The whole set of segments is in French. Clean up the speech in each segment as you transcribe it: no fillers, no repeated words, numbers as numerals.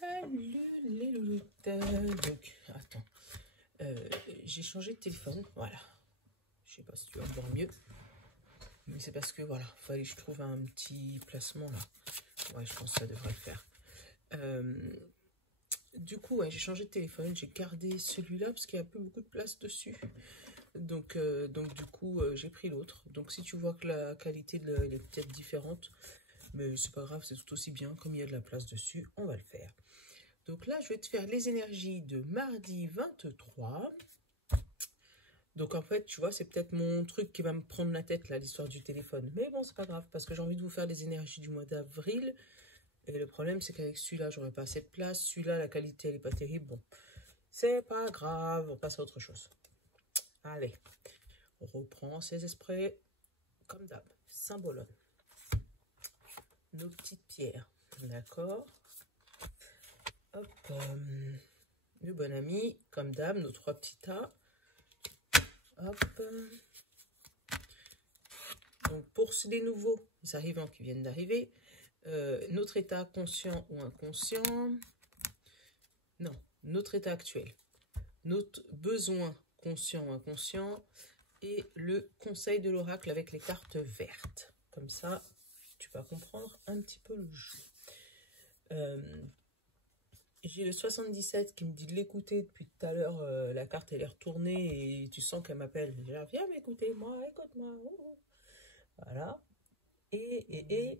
Salut les louloutes. Donc, attends. J'ai changé de téléphone. Voilà. Je sais pas si tu vas me voir mieux. Mais c'est parce que, voilà, fallait que je trouve un petit placement là. Ouais, je pense que ça devrait le faire. Du coup, ouais, j'ai changé de téléphone. J'ai gardé celui-là parce qu'il n'y a plus beaucoup de place dessus. Donc du coup, j'ai pris l'autre. Donc, si tu vois que la qualité elle est peut-être différente, mais c'est pas grave, c'est tout aussi bien. Comme il y a de la place dessus, on va le faire. Donc là, je vais te faire les énergies de mardi 23. Donc en fait, tu vois, c'est peut-être mon truc qui va me prendre la tête, là, l'histoire du téléphone. Mais bon, c'est pas grave, parce que j'ai envie de vous faire les énergies du mois d'avril. Et le problème, c'est qu'avec celui-là, j'aurais pas assez de place. Celui-là, la qualité, elle est pas terrible. Bon, c'est pas grave, on passe à autre chose. Allez, on reprend ces esprits, comme d'hab, symbolone. Nos petites pierres, d'accord. Hop, le bon ami, comme d'hab, nos 3 petits tas. Hop. Donc pour les nouveaux arrivants qui viennent d'arriver, notre état conscient ou inconscient, non, notre état actuel, notre besoin conscient ou inconscient et le conseil de l'oracle avec les cartes vertes. Comme ça, tu vas comprendre un petit peu le jeu. J'ai le 77 qui me dit de l'écouter depuis tout à l'heure. La carte elle est retournée et tu sens qu'elle m'appelle. Viens m'écouter, moi, écoute-moi. Voilà. Et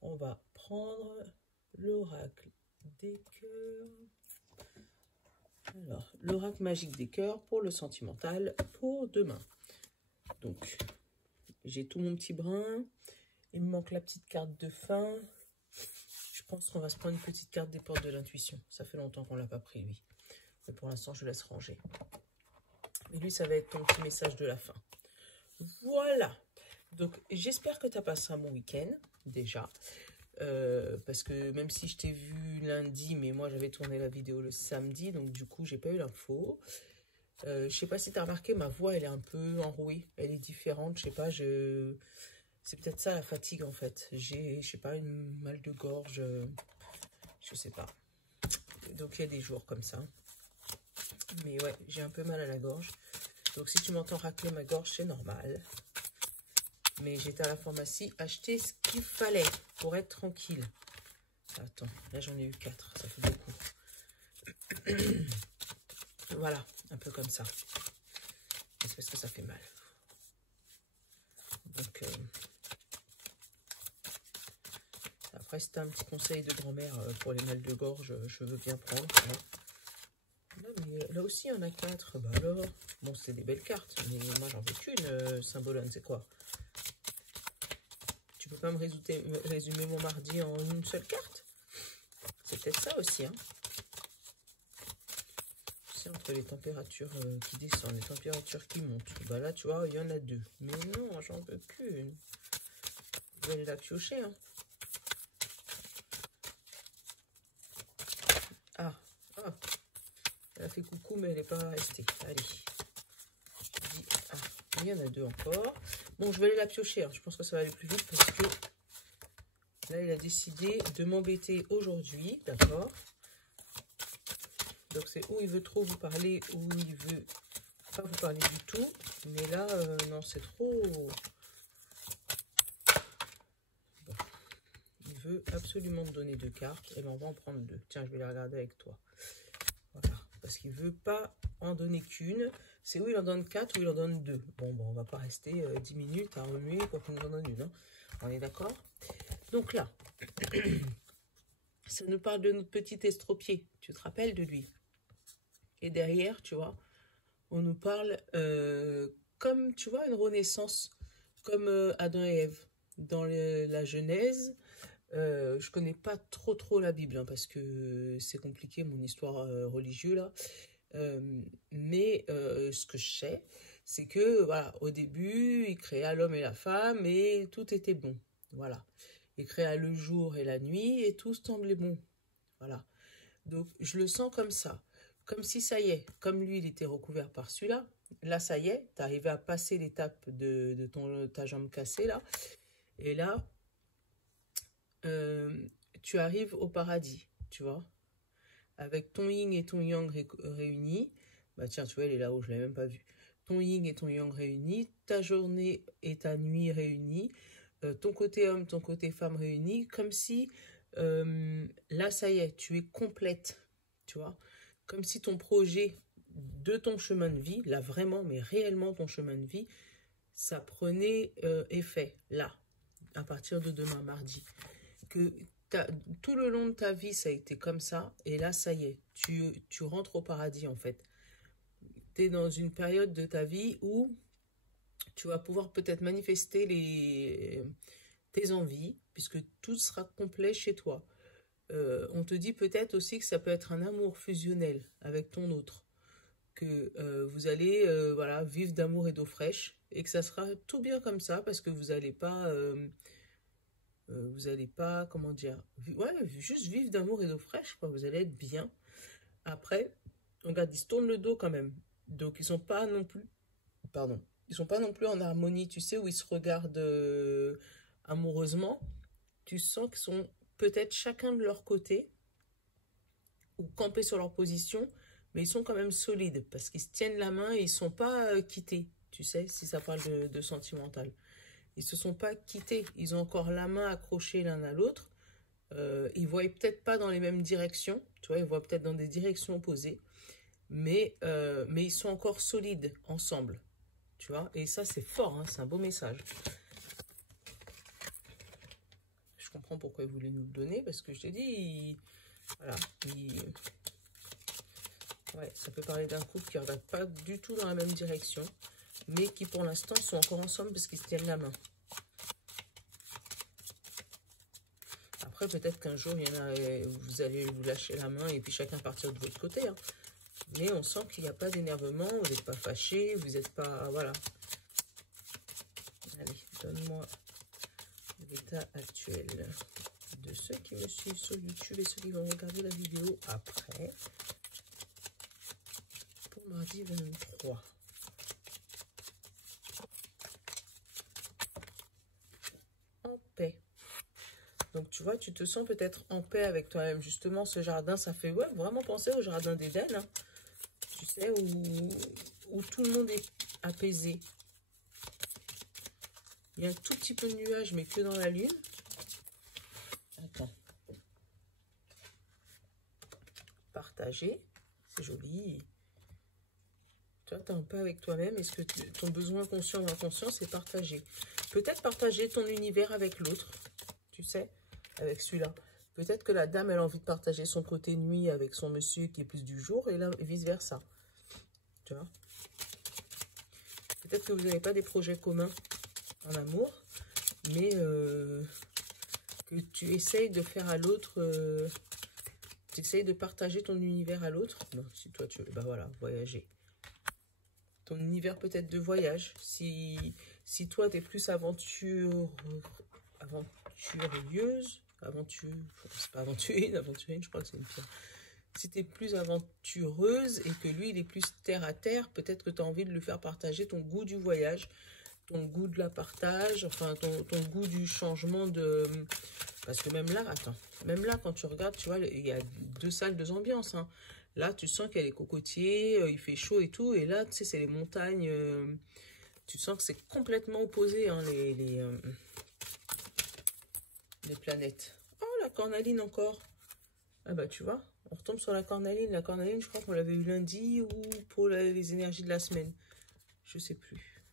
on va prendre l'oracle des cœurs. Alors, l'oracle magique des cœurs pour le sentimental pour demain. Donc, j'ai tout mon petit brin. Il me manque la petite carte de fin. Je pense qu'on va se prendre une petite carte des portes de l'intuition. Ça fait longtemps qu'on ne l'a pas pris, lui. Mais pour l'instant, je laisse ranger. Et lui, ça va être ton petit message de la fin. Voilà. Donc, j'espère que tu as passé un bon week-end, déjà. Parce que même si je t'ai vu lundi, mais moi, j'avais tourné la vidéo le samedi. Donc, du coup, j'ai pas eu l'info. Je sais pas si tu as remarqué, ma voix, elle est un peu enrouée. Elle est différente. Je sais pas, c'est peut-être ça la fatigue en fait. J'ai, je sais pas, une mal de gorge, je sais pas. Donc il y a des jours comme ça. Mais ouais, j'ai un peu mal à la gorge. Donc si tu m'entends racler ma gorge, c'est normal. Mais j'étais à la pharmacie acheter ce qu'il fallait pour être tranquille. Attends, là j'en ai eu 4, ça fait beaucoup. Voilà, un peu comme ça. C'est parce que ça fait mal. Donc... Après, si tu as un petit conseil de grand-mère pour les mal de gorge, je veux bien prendre. Là, mais là aussi, il y en a 4. Bah alors, bon, c'est des belles cartes, mais moi, j'en veux qu'une, symbolone, c'est quoi? Tu peux pas me résumer mon mardi en une seule carte? C'est peut-être ça aussi, hein. C'est entre les températures qui descendent, les températures qui montent. Bah là, tu vois, il y en a 2. Mais non, j'en veux qu'une. Je vais la piocher, hein. Ah, elle a fait coucou, mais elle n'est pas restée. Allez. Ah, il y en a 2 encore. Bon, je vais aller la piocher. Hein. Je pense que ça va aller plus vite parce que là, il a décidé de m'embêter aujourd'hui. D'accord. Donc, c'est où il veut trop vous parler, où il veut pas vous parler du tout. Mais là, non, c'est trop... Bon. Il veut absolument me donner 2 cartes. Et ben, on va en prendre 2. Tiens, je vais les regarder avec toi. Voilà, parce qu'il veut pas en donner qu'une. C'est où il en donne 4 ou il en donne 2. Bon, on va pas rester 10 minutes à remuer pour qu'il nous en donne une. Hein. On est d'accord? Donc là, ça nous parle de notre petit estropié. Tu te rappelles de lui? Et derrière, tu vois, on nous parle comme, tu vois, une renaissance, comme Adam et Ève. Dans la Genèse, je connais pas trop la Bible, hein, parce que c'est compliqué, mon histoire religieuse, là. Mais ce que je sais, c'est que, voilà, au début, il créa l'homme et la femme, et tout était bon. Voilà. Il créa le jour et la nuit, et tout semblait bon. Voilà. Donc, je le sens comme ça. Comme si, ça y est, comme lui, il était recouvert par celui-là, là, ça y est, tu arrivé à passer l'étape de ta jambe cassée, là. Et là, tu arrives au paradis. tu vois, avec ton yin et ton yang réunis. Bah tiens, tu vois, elle est là-haut, je ne l'ai même pas vue. Ton yin et ton yang réunis, ta journée et ta nuit réunies, ton côté homme, ton côté femme réunis, comme si là, ça y est, tu es complète, tu vois, comme si ton projet de ton chemin de vie, là vraiment, mais réellement ton chemin de vie, ça prenait effet, là, à partir de demain, mardi. Que tout le long de ta vie, ça a été comme ça, et là, ça y est, tu rentres au paradis, en fait. Tu es dans une période de ta vie où tu vas pouvoir peut-être manifester tes envies, puisque tout sera complet chez toi. On te dit peut-être aussi que ça peut être un amour fusionnel avec ton autre, que vous allez voilà, vivre d'amour et d'eau fraîche, et que ça sera tout bien comme ça, parce que vous allez pas, comment dire, ouais, juste vivre d'amour et d'eau fraîche, quoi. Vous allez être bien. Après, regarde, ils se tournent le dos quand même. Donc, ils sont pas non plus, pardon, ils sont pas non plus en harmonie, tu sais, où ils se regardent amoureusement. Tu sens qu'ils sont peut-être chacun de leur côté, ou campés sur leur position, mais ils sont quand même solides, parce qu'ils se tiennent la main et ils sont pas quittés, tu sais, si ça parle de sentimental. Ils se sont pas quittés, ils ont encore la main accrochée l'un à l'autre. Ils voient peut-être pas dans les mêmes directions, tu vois, ils voient peut-être dans des directions opposées, mais ils sont encore solides ensemble, tu vois. Et ça, c'est fort, hein, c'est un beau message. Je comprends pourquoi ils voulaient nous le donner, parce que je t'ai dit, voilà, ouais, ça peut parler d'un couple qui ne regarde pas du tout dans la même direction, mais qui pour l'instant sont encore ensemble parce qu'ils se tiennent la main. Après, peut-être qu'un jour, il y en a, vous allez vous lâcher la main et puis chacun partir de votre côté. Hein. Mais on sent qu'il n'y a pas d'énervement, vous n'êtes pas fâchés, vous n'êtes pas... Voilà. Allez, donne-moi l'état actuel de ceux qui me suivent sur YouTube et ceux qui vont regarder la vidéo après. Pour mardi 23. En paix. Donc, tu vois, tu te sens peut-être en paix avec toi-même. Justement, ce jardin, ça fait ouais, vraiment penser au jardin d'Éden. Hein. Tu sais, où tout le monde est apaisé. Il y a un tout petit peu de nuages, mais que dans la lune. Attends. Partager. C'est joli. Toi, tu es en paix avec toi-même. Est-ce que ton besoin conscient ou inconscient, c'est partager? Peut-être partager ton univers avec l'autre. Tu sais, avec celui-là. Peut-être que la dame, elle a envie de partager son côté nuit avec son monsieur qui est plus du jour, et là, vice-versa. Tu vois? Peut-être que vous n'avez pas des projets communs en amour, mais que tu essayes de faire à l'autre, tu essayes de partager ton univers à l'autre. Non, si toi tu veux, bah voilà, voyager. Ton univers peut-être de voyage. Si toi tu es plus aventureuse, c'est pas aventurine, je crois que c'est une pierre. Si tu es plus aventureuse et que lui il est plus terre à terre, peut-être que tu as envie de lui faire partager ton goût du voyage, ton goût de la partage, enfin ton goût du changement de... Parce que même là, attends, même là quand tu regardes, tu vois, il y a 2 salles, 2 ambiances. Hein. Là, tu sens qu'il y a les cocotiers, il fait chaud et tout, et là, tu sais, c'est les montagnes. Tu sens que c'est complètement opposé, hein, les planètes. Oh, la cornaline encore. Ah bah, tu vois, on retombe sur la cornaline. La cornaline, je crois qu'on l'avait eu lundi ou pour les énergies de la semaine. Je sais plus.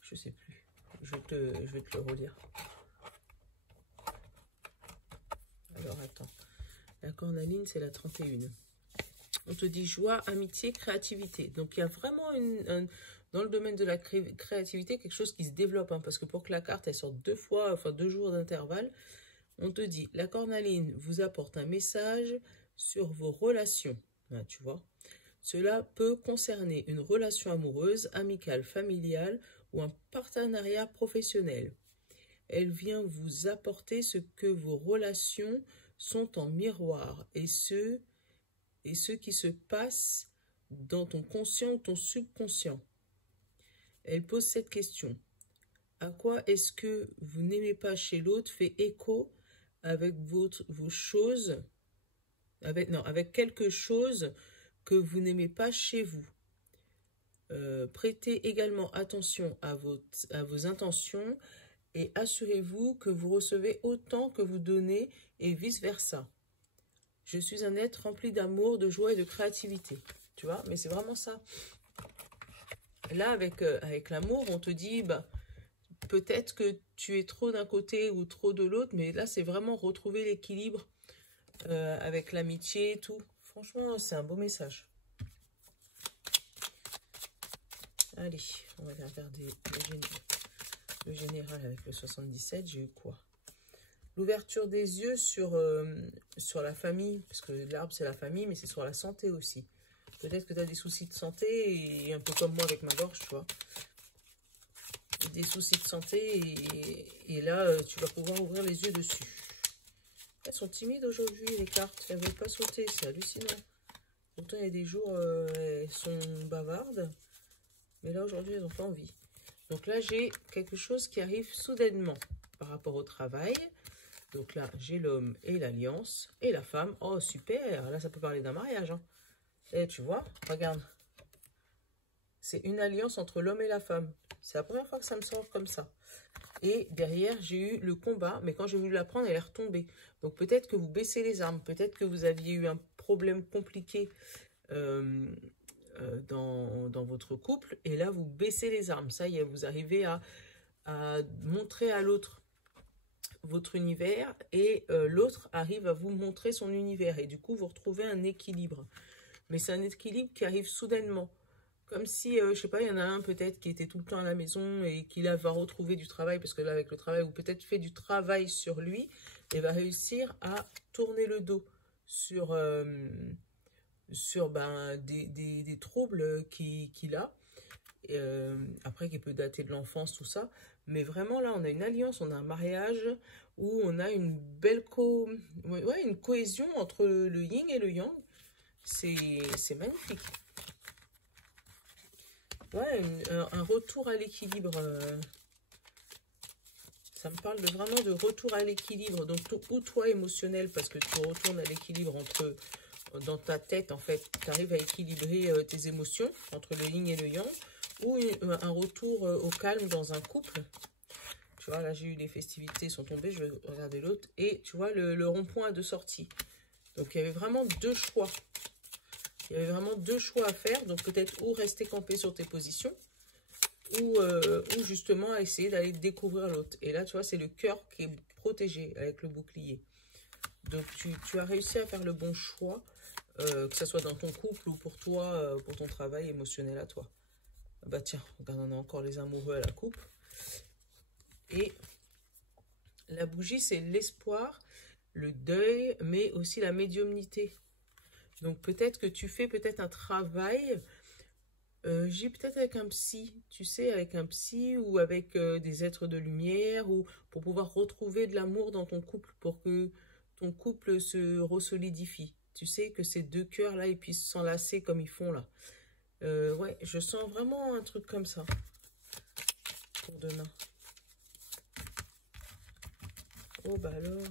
Je sais plus. Je vais te le relire. Alors, attends. La cornaline, c'est la 31. On te dit joie, amitié, créativité. Donc, il y a vraiment dans le domaine de la créativité, quelque chose qui se développe. Hein, parce que pour que la carte, elle sorte 2 fois, enfin 2 jours d'intervalle, on te dit, la cornaline vous apporte un message sur vos relations. Là, tu vois. Cela peut concerner une relation amoureuse, amicale, familiale ou un partenariat professionnel. Elle vient vous apporter ce que vos relations sont en miroir et ce qui se passe dans ton conscient ou ton subconscient. Elle pose cette question. À quoi est-ce que vous n'aimez pas chez l'autre fait écho avec vos choses, avec quelque chose que vous n'aimez pas chez vous. Prêtez également attention à vos intentions et assurez-vous que vous recevez autant que vous donnez et vice-versa. Je suis un être rempli d'amour, de joie et de créativité. Tu vois, mais c'est vraiment ça. Là, avec l'amour, on te dit, bah, peut-être que tu es trop d'un côté ou trop de l'autre, mais là, c'est vraiment retrouver l'équilibre avec l'amitié et tout. Franchement, c'est un beau message. Allez, on va regarder le général avec le 77. J'ai eu quoi? L'ouverture des yeux sur la famille, parce que l'arbre, c'est la famille, mais c'est sur la santé aussi. Peut-être que tu as des soucis de santé, et un peu comme moi avec ma gorge, tu vois. Des soucis de santé, et là, tu vas pouvoir ouvrir les yeux dessus. Elles sont timides aujourd'hui, les cartes. Elles ne veulent pas sauter, c'est hallucinant. Pourtant, il y a des jours, elles sont bavardes. Mais là, aujourd'hui, elles n'ont pas envie. Donc là, j'ai quelque chose qui arrive soudainement par rapport au travail. Donc là, j'ai l'homme et l'alliance et la femme. Oh, super! Là, ça peut parler d'un mariage. Hein. Et tu vois, regarde. C'est une alliance entre l'homme et la femme. C'est la première fois que ça me sort comme ça. Et derrière, j'ai eu le combat. Mais quand j'ai voulu la prendre, elle est retombée. Donc peut-être que vous baissez les armes. Peut-être que vous aviez eu un problème compliqué dans votre couple. Et là, vous baissez les armes. Ça y est, vous arrivez à montrer à l'autre votre univers et l'autre arrive à vous montrer son univers et du coup vous retrouvez un équilibre, mais c'est un équilibre qui arrive soudainement, comme si je sais pas, il y en a un peut-être qui était tout le temps à la maison et qui là va retrouver du travail, parce que là avec le travail, ou peut-être fait du travail sur lui et va réussir à tourner le dos sur des troubles qu'il a. Après, qui peut dater de l'enfance, tout ça. Mais vraiment, là, on a une alliance, on a un mariage où on a une belle une cohésion entre le yin et le yang. C'est magnifique. Ouais, un retour à l'équilibre. Ça me parle vraiment de retour à l'équilibre. Donc, ou toi émotionnel, parce que tu retournes à l'équilibre dans ta tête, en fait. Tu arrives à équilibrer tes émotions entre le yin et le yang. Ou un retour au calme dans un couple. Tu vois, là, j'ai eu les festivités sont tombées, je vais regarder l'autre. Et tu vois, le rond-point à deux sorties. Donc, il y avait vraiment deux choix. Il y avait vraiment deux choix à faire. Donc, peut-être ou rester campé sur tes positions, ou justement essayer d'aller découvrir l'autre. Et là, tu vois, c'est le cœur qui est protégé avec le bouclier. Donc, tu as réussi à faire le bon choix, que ce soit dans ton couple ou pour toi, pour ton travail émotionnel à toi. Bah tiens, regarde, on a encore les amoureux à la coupe. Et la bougie, c'est l'espoir, le deuil, mais aussi la médiumnité. Donc peut-être que tu fais peut-être un travail, j'ai peut-être avec un psy, tu sais, avec un psy ou avec des êtres de lumière, ou pour pouvoir retrouver de l'amour dans ton couple, pour que ton couple se resolidifie. Tu sais, que ces deux cœurs-là, ils puissent s'enlacer comme ils font là. Ouais, je sens vraiment un truc comme ça pour demain. Oh, bah alors.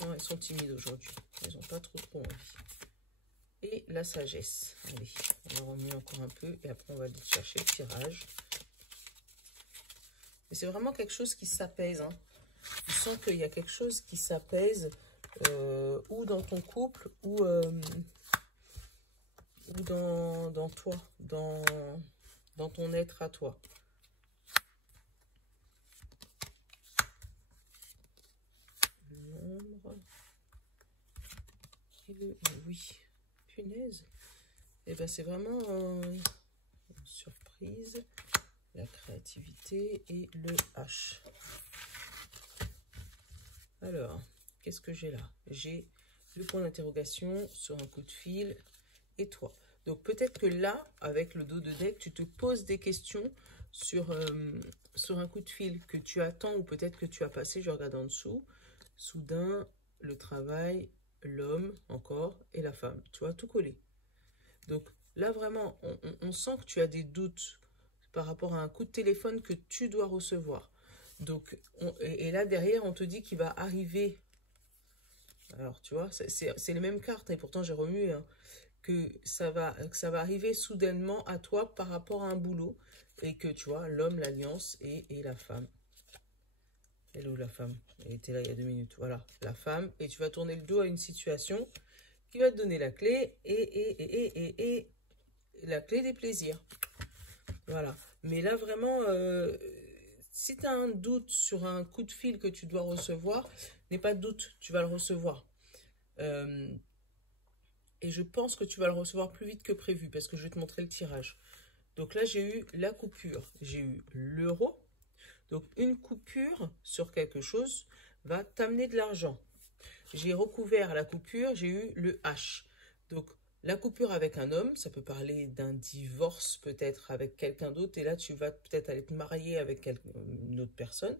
Non, elles sont timides aujourd'hui. Elles n'ont pas trop envie. Et la sagesse. Allez, on va remuer encore un peu et après on va aller chercher le tirage. Mais c'est vraiment quelque chose qui s'apaise. Hein. Je sens qu'il y a quelque chose qui s'apaise ou dans ton couple ou dans toi, dans ton être à toi. L'ombre. Et le oui. Punaise. Et ben c'est vraiment une surprise. La créativité et le H. Alors, qu'est-ce que j'ai là? J'ai le point d'interrogation sur un coup de fil et toi. Donc peut-être que là, avec le dos de deck, tu te poses des questions sur un coup de fil que tu attends ou peut-être que tu as passé, je regarde en dessous. Soudain, le travail, l'homme encore et la femme. Tu vois, tout collé. Donc là, vraiment, on sent que tu as des doutes par rapport à un coup de téléphone que tu dois recevoir. Donc, et là, derrière, on te dit qu'il va arriver. Alors, tu vois, c'est les mêmes cartes, et pourtant j'ai remué, hein, que ça va arriver soudainement à toi par rapport à un boulot. Et que, tu vois, l'homme, l'alliance et la femme. Elle est où la femme? Elle était là il y a 2 minutes. Voilà, la femme. Et tu vas tourner le dos à une situation qui va te donner la clé et la clé des plaisirs. Voilà. Mais là, vraiment, si tu as un doute sur un coup de fil que tu dois recevoir, n'aie pas de doute, tu vas le recevoir. Et je pense que tu vas le recevoir plus vite que prévu parce que je vais te montrer le tirage. Donc là, j'ai eu la coupure, j'ai eu l'euro. Donc une coupure sur quelque chose va t'amener de l'argent. J'ai recouvert la coupure, j'ai eu le H. Donc la coupure avec un homme, ça peut parler d'un divorce peut-être avec quelqu'un d'autre. Et là, tu vas peut-être aller te marier avec une autre personne.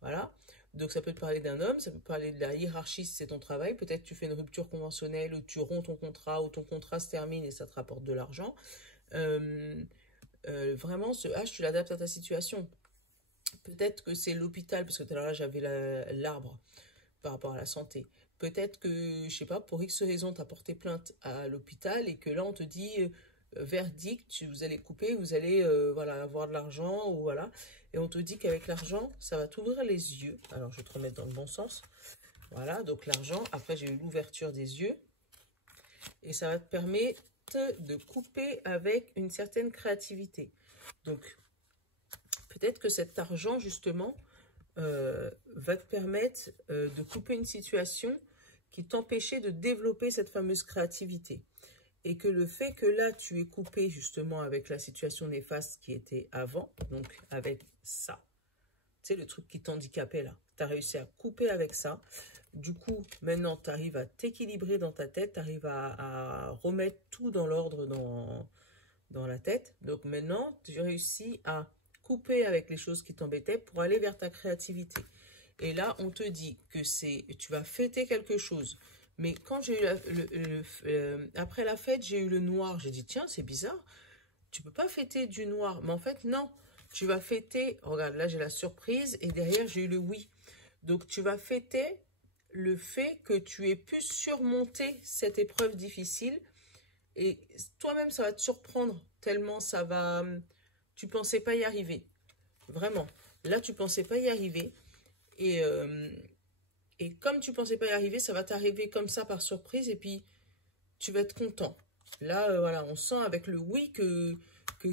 Voilà. Donc ça peut te parler d'un homme, ça peut parler de la hiérarchie si c'est ton travail. Peut-être tu fais une rupture conventionnelle ou tu romps ton contrat ou ton contrat se termine et ça te rapporte de l'argent. Vraiment, ce H, tu l'adaptes à ta situation. Peut-être que c'est l'hôpital, parce que tout à l'heure, j'avais l'arbre par rapport à la santé. Peut-être que, je sais pas, pour X raison, tu as porté plainte à l'hôpital et que là, on te dit, verdict, vous allez couper, vous allez voilà, avoir de l'argent, ou voilà. Et on te dit qu'avec l'argent, ça va t'ouvrir les yeux. Alors, je vais te remettre dans le bon sens. Voilà, donc l'argent. Après, j'ai eu l'ouverture des yeux. Et ça va te permettre de couper avec une certaine créativité. Donc, peut-être que cet argent, justement, va te permettre de couper une situation qui t'empêchait de développer cette fameuse créativité. Et que le fait que là, tu es coupé justement avec la situation néfaste qui était avant, donc avec ça, tu sais, le truc qui t'handicapait là, tu as réussi à couper avec ça. Du coup, maintenant, tu arrives à t'équilibrer dans ta tête, tu arrives à remettre tout dans l'ordre dans la tête. Donc maintenant, tu réussis à couper avec les choses qui t'embêtaient pour aller vers ta créativité. Et là, on te dit que tu vas fêter quelque chose. Mais quand j'ai eu après la fête, j'ai eu le noir. J'ai dit, tiens, c'est bizarre. Tu peux pas fêter du noir. Mais en fait, non. Tu vas fêter, regarde, là, j'ai la surprise. Et derrière, j'ai eu le oui. Donc, tu vas fêter le fait que tu aies pu surmonter cette épreuve difficile. Et toi-même, ça va te surprendre tellement ça va... Tu pensais pas y arriver. Vraiment. Là, tu pensais pas y arriver. Et comme tu pensais pas y arriver, ça va t'arriver comme ça par surprise. Et puis, tu vas être content. Là, voilà, on sent avec le oui que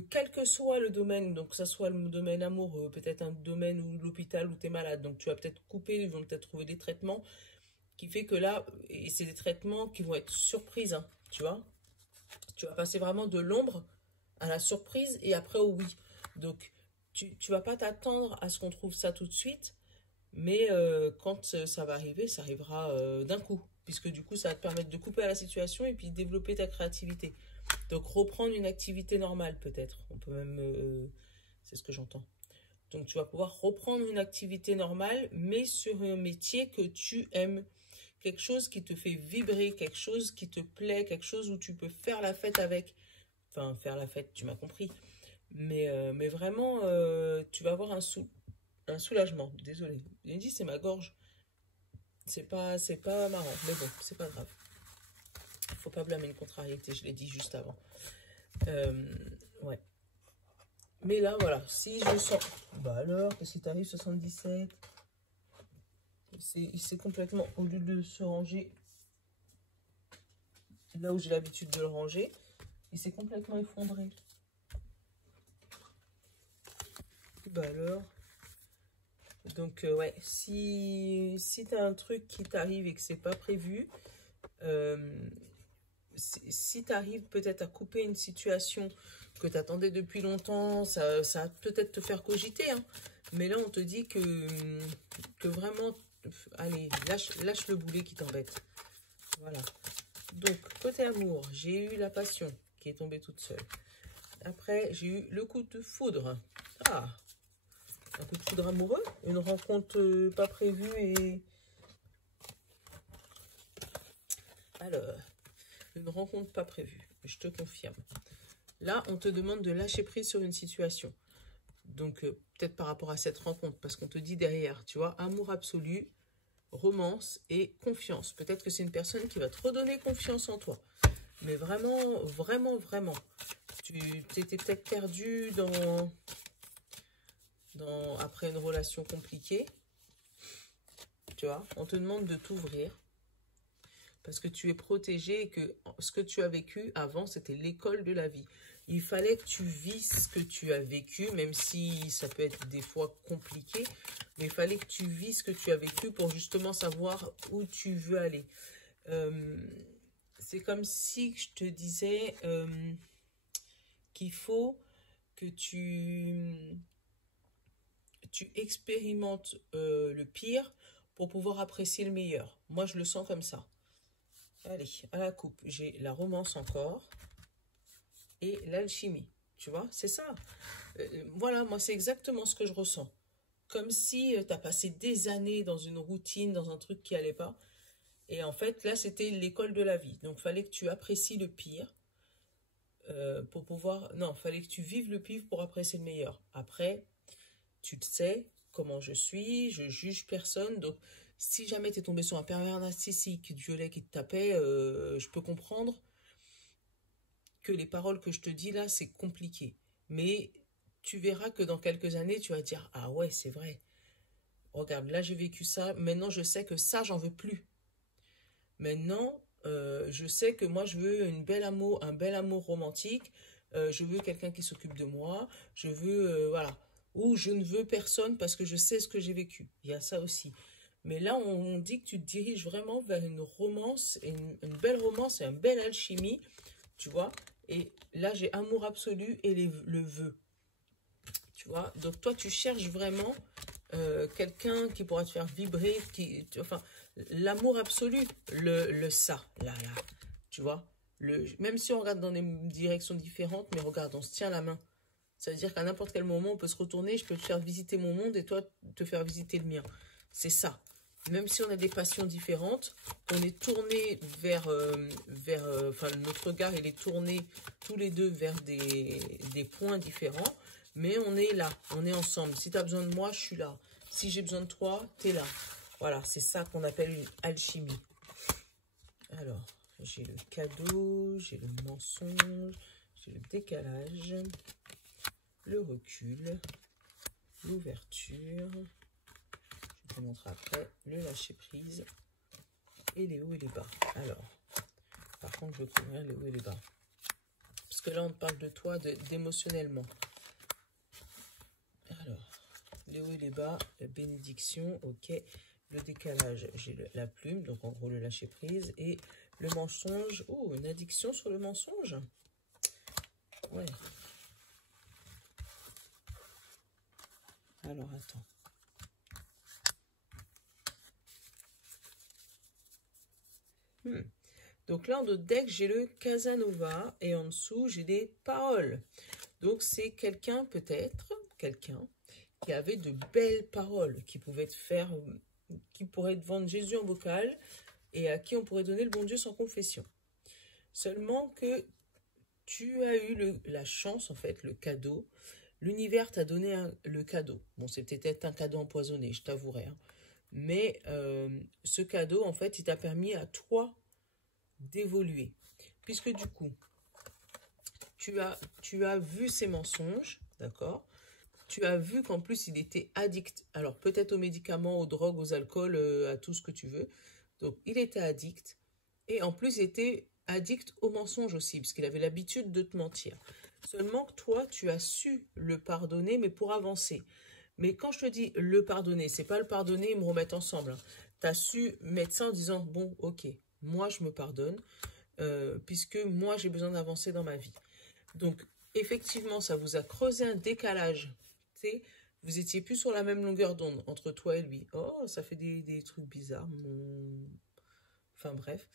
quel que soit le domaine, donc que ça soit le domaine amoureux, peut-être un domaine où l'hôpital où tu es malade, donc tu vas peut-être couper, ils vont peut-être trouver des traitements qui fait que là, et c'est des traitements qui vont être surprises, hein, tu vois. Tu vas passer vraiment de l'ombre à la surprise et après au oui. Donc, tu vas pas t'attendre à ce qu'on trouve ça tout de suite, mais quand ça va arriver, ça arrivera d'un coup. Puisque du coup, ça va te permettre de couper à la situation et puis développer ta créativité. Donc, reprendre une activité normale peut-être. On peut même... c'est ce que j'entends. Donc, tu vas pouvoir reprendre une activité normale, mais sur un métier que tu aimes. Quelque chose qui te fait vibrer, quelque chose qui te plaît, quelque chose où tu peux faire la fête avec. Enfin, faire la fête, tu m'as compris. Mais vraiment, tu vas avoir un soulagement. Désolé. J'ai dit, c'est ma gorge. C'est pas marrant. Mais bon, c'est pas grave. Faut pas blâmer une contrariété, je l'ai dit juste avant. Ouais. Mais là, voilà. Si je sens... Bah alors, qu'est-ce qui t'arrive, 77 ? Il s'est complètement, au lieu de se ranger là où j'ai l'habitude de le ranger, il s'est complètement effondré. Bah alors. Donc ouais, si t'as un truc qui t'arrive et que c'est pas prévu, si t'arrives peut-être à couper une situation que t'attendais depuis longtemps, ça va peut-être te faire cogiter, hein. Mais là on te dit que vraiment, allez, lâche le boulet qui t'embête. Voilà. Donc, côté amour, j'ai eu la passion qui est tombée toute seule. Après, j'ai eu le coup de foudre. Ah, un coup de foudre amoureux. Une rencontre pas prévue et... Alors, une rencontre pas prévue. Je te confirme. Là, on te demande de lâcher prise sur une situation. Donc, peut-être par rapport à cette rencontre, parce qu'on te dit derrière, tu vois, amour absolu, romance et confiance. Peut-être que c'est une personne qui va te redonner confiance en toi. Mais vraiment, vraiment, vraiment. Tu t'étais peut-être perdu après une relation compliquée. Tu vois, on te demande de t'ouvrir. Parce que tu es protégé et que ce que tu as vécu avant, c'était l'école de la vie. Il fallait que tu vises ce que tu as vécu, même si ça peut être des fois compliqué. Mais il fallait que tu vises ce que tu as vécu pour justement savoir où tu veux aller. C'est comme si je te disais qu'il faut que tu expérimentes le pire pour pouvoir apprécier le meilleur. Moi, je le sens comme ça. Allez, à la coupe, j'ai la romance encore et l'alchimie. Tu vois, c'est ça. Voilà, moi, c'est exactement ce que je ressens. Comme si tu as passé des années dans une routine, dans un truc qui allait pas. Et en fait, là, c'était l'école de la vie. Donc, il fallait que tu apprécies le pire pour pouvoir... Non, il fallait que tu vives le pire pour apprécier le meilleur. Après, tu le sais comment je suis, je juge personne. Donc, si jamais tu es tombé sur un pervers narcissique, violet qui te tapait, je peux comprendre que les paroles que je te dis là, c'est compliqué. Mais tu verras que dans quelques années, tu vas dire, ah ouais, c'est vrai. Regarde, là, j'ai vécu ça. Maintenant, je sais que ça, j'en veux plus. Maintenant, je sais que moi, je veux un bel amour romantique. Je veux quelqu'un qui s'occupe de moi. Je veux, voilà. Ou je ne veux personne parce que je sais ce que j'ai vécu. Il y a ça aussi. Mais là, on dit que tu te diriges vraiment vers une romance, une belle romance et une belle alchimie, tu vois. Et là, j'ai amour absolu et le vœu, tu vois. Donc, toi, tu cherches vraiment quelqu'un qui pourra te faire vibrer, enfin, l'amour absolu, le ça, là, tu vois. Même si on regarde dans des directions différentes, mais regarde, on se tient la main. Ça veut dire qu'à n'importe quel moment, on peut se retourner, je peux te faire visiter mon monde et toi, te faire visiter le mien. C'est ça. Même si on a des passions différentes, on est tourné enfin, notre regard, il est tourné tous les deux vers des points différents, mais on est là, on est ensemble. Si tu as besoin de moi, je suis là. Si j'ai besoin de toi, tu es là. Voilà, c'est ça qu'on appelle une alchimie. Alors, j'ai le cadeau, j'ai le mensonge, j'ai le décalage, le recul, l'ouverture. Je te montre après le lâcher prise et les hauts et les bas. Alors, par contre, je veux couvrir les hauts et les bas. Parce que là, on parle de toi d'émotionnellement. Alors, les hauts et les bas, la bénédiction, ok. Le décalage, j'ai la plume, donc en gros le lâcher prise. Et le mensonge, oh, une addiction sur le mensonge. Ouais. Alors, attends. Donc là, en d'autres deck, j'ai le Casanova et en dessous, j'ai des paroles. Donc, c'est quelqu'un, peut-être, quelqu'un qui avait de belles paroles, qui pouvait te faire, qui pourrait te vendre Jésus en bocal et à qui on pourrait donner le bon Dieu sans confession. Seulement que tu as eu la chance, en fait, le cadeau. L'univers t'a donné le cadeau. Bon, c'est peut-être un cadeau empoisonné, je t'avouerai. Hein. Mais ce cadeau, en fait, il t'a permis à toi d'évoluer. Puisque du coup, tu as vu ces mensonges, d'accord? Tu as vu qu'en plus, il était addict. Alors, peut-être aux médicaments, aux drogues, aux alcools, à tout ce que tu veux. Donc, il était addict. Et en plus, il était addict aux mensonges aussi, puisqu'il avait l'habitude de te mentir. Seulement que toi, tu as su le pardonner, mais pour avancer. Mais quand je te dis le pardonner, c'est pas le pardonner et me remettre ensemble. Hein. Tu as su mettre ça en disant, bon, ok, moi, je me pardonne, puisque moi, j'ai besoin d'avancer dans ma vie. Donc, effectivement, ça vous a creusé un décalage. Tu sais, vous étiez plus sur la même longueur d'onde entre toi et lui. Oh, ça fait des trucs bizarres. Enfin, bref.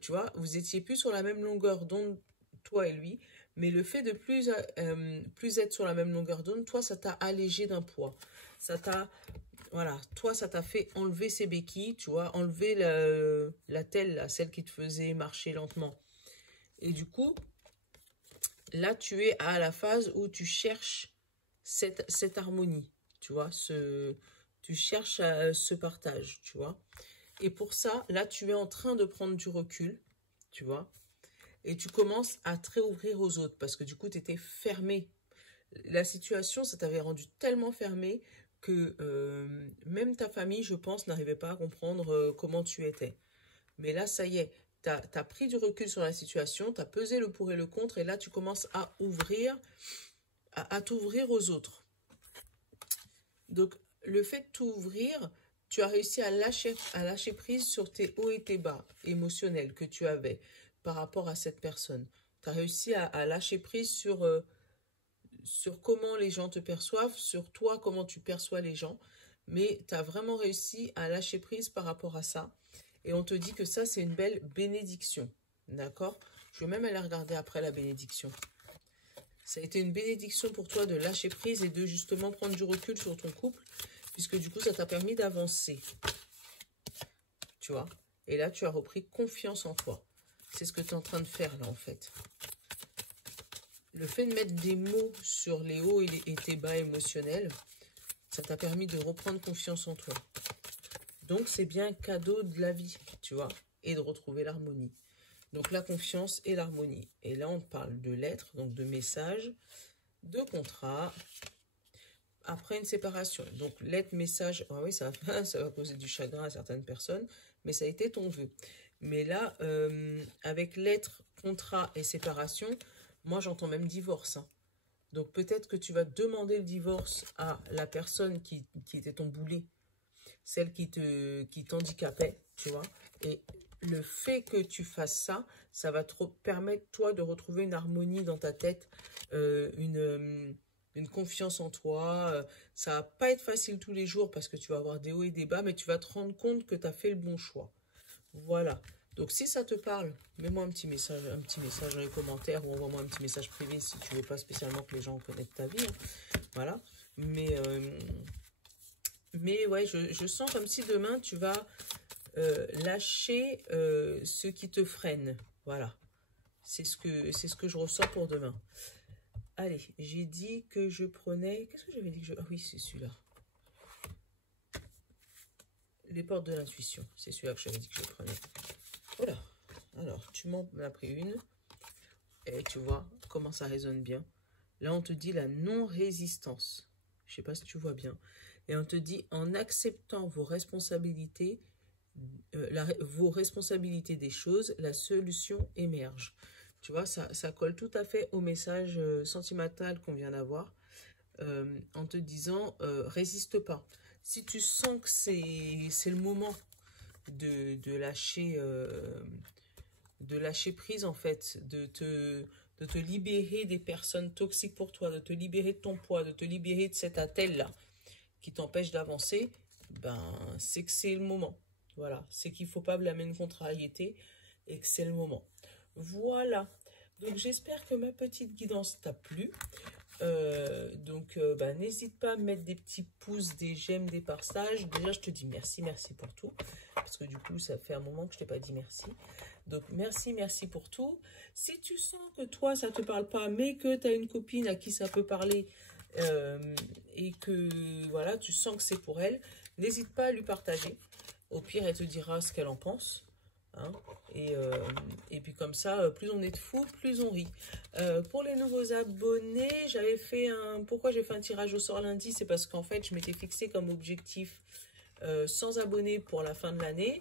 Tu vois, vous étiez plus sur la même longueur d'onde, toi et lui. Mais le fait de plus être sur la même longueur d'onde, toi, ça t'a allégé d'un poids. Ça t'a... Voilà, toi, ça t'a fait enlever ces béquilles, tu vois, enlever la telle, là, celle qui te faisait marcher lentement. Et du coup, là, tu es à la phase où tu cherches cette harmonie, tu vois, tu cherches ce partage, tu vois. Et pour ça, là, tu es en train de prendre du recul, tu vois, et tu commences à te réouvrir aux autres, parce que du coup, tu étais fermé. La situation, ça t'avait rendu tellement fermé que même ta famille, je pense, n'arrivait pas à comprendre comment tu étais. Mais là, ça y est, tu as pris du recul sur la situation, tu as pesé le pour et le contre, et là, tu commences à ouvrir, à t'ouvrir aux autres. Donc, le fait de t'ouvrir, tu as réussi à lâcher prise sur tes hauts et tes bas émotionnels que tu avais par rapport à cette personne. Tu as réussi à lâcher prise sur comment les gens te perçoivent, sur toi, comment tu perçois les gens. Mais tu as vraiment réussi à lâcher prise par rapport à ça. Et on te dit que ça, c'est une belle bénédiction. D'accord? Je vais même aller regarder après la bénédiction. Ça a été une bénédiction pour toi de lâcher prise et de justement prendre du recul sur ton couple, puisque du coup, ça t'a permis d'avancer. Tu vois? Et là, tu as repris confiance en toi. C'est ce que tu es en train de faire là, en fait. Le fait de mettre des mots sur les hauts et tes bas émotionnels, ça t'a permis de reprendre confiance en toi. Donc, c'est bien un cadeau de la vie, tu vois, et de retrouver l'harmonie. Donc, la confiance et l'harmonie. Et là, on parle de lettres, donc de messages, de contrats, après une séparation. Donc, lettre, message, ah oui, ça va causer du chagrin à certaines personnes, mais ça a été ton vœu. Mais là, avec lettre, contrat et séparation, moi, j'entends même divorce. Hein. Donc, peut-être que tu vas demander le divorce à la personne qui était ton boulet, celle qui t'handicapait, tu vois. Et le fait que tu fasses ça, ça va te permettre, toi, de retrouver une harmonie dans ta tête, une confiance en toi. Ça va pas être facile tous les jours parce que tu vas avoir des hauts et des bas, mais tu vas te rendre compte que tu as fait le bon choix. Voilà. Donc, si ça te parle, mets-moi un petit message dans les commentaires ou envoie-moi un petit message privé si tu veux pas spécialement que les gens connaissent ta vie. Hein. Voilà. Mais ouais, je sens comme si demain, tu vas lâcher ce qui te freine. Voilà. C'est ce que je ressens pour demain. Allez, j'ai dit que je prenais... Qu'est-ce que j'avais dit que je... Ah oui, c'est celui-là. Les portes de l'intuition. C'est celui-là que j'avais dit que je prenais. Voilà. Alors, tu m'en as pris une. Et tu vois comment ça résonne bien. Là, on te dit la non-résistance. Je ne sais pas si tu vois bien. Et on te dit, en acceptant vos responsabilités, vos responsabilités des choses, la solution émerge. Tu vois, ça colle tout à fait au message sentimental qu'on vient d'avoir, en te disant, résiste pas. Si tu sens que c'est le moment de lâcher prise, en fait, de te libérer des personnes toxiques pour toi, de te libérer de ton poids, de te libérer de cet attel-là qui t'empêche d'avancer, ben, c'est que c'est le moment. Voilà, c'est qu'il ne faut pas blâmer une contrariété et que c'est le moment. Voilà, donc j'espère que ma petite guidance t'a plu. N'hésite pas à mettre des petits pouces, des j'aime, des partages. Déjà, je te dis merci pour tout. Parce que du coup, ça fait un moment que je t'ai pas dit merci. Donc, merci pour tout. Si tu sens que toi, ça te parle pas, mais que tu as une copine à qui ça peut parler et que voilà, tu sens que c'est pour elle, n'hésite pas à lui partager. Au pire, elle te dira ce qu'elle en pense. Hein, et puis comme ça, plus on est de fous, plus on rit. Pour les nouveaux abonnés, pourquoi j'ai fait un tirage au sort lundi? C'est parce qu'en fait, je m'étais fixé comme objectif 100 abonnés pour la fin de l'année.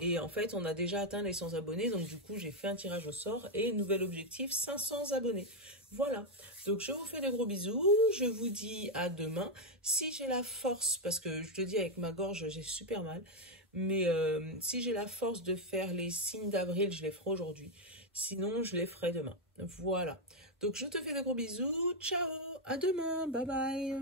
Et en fait, on a déjà atteint les 100 abonnés. Donc du coup, j'ai fait un tirage au sort. Et nouvel objectif, 500 abonnés. Voilà. Donc je vous fais de gros bisous. Je vous dis à demain. Si j'ai la force, parce que je te dis avec ma gorge, j'ai super mal. Mais si j'ai la force de faire les signes d'avril, je les ferai aujourd'hui. Sinon, je les ferai demain. Voilà. Donc, je te fais de gros bisous. Ciao. À demain. Bye bye.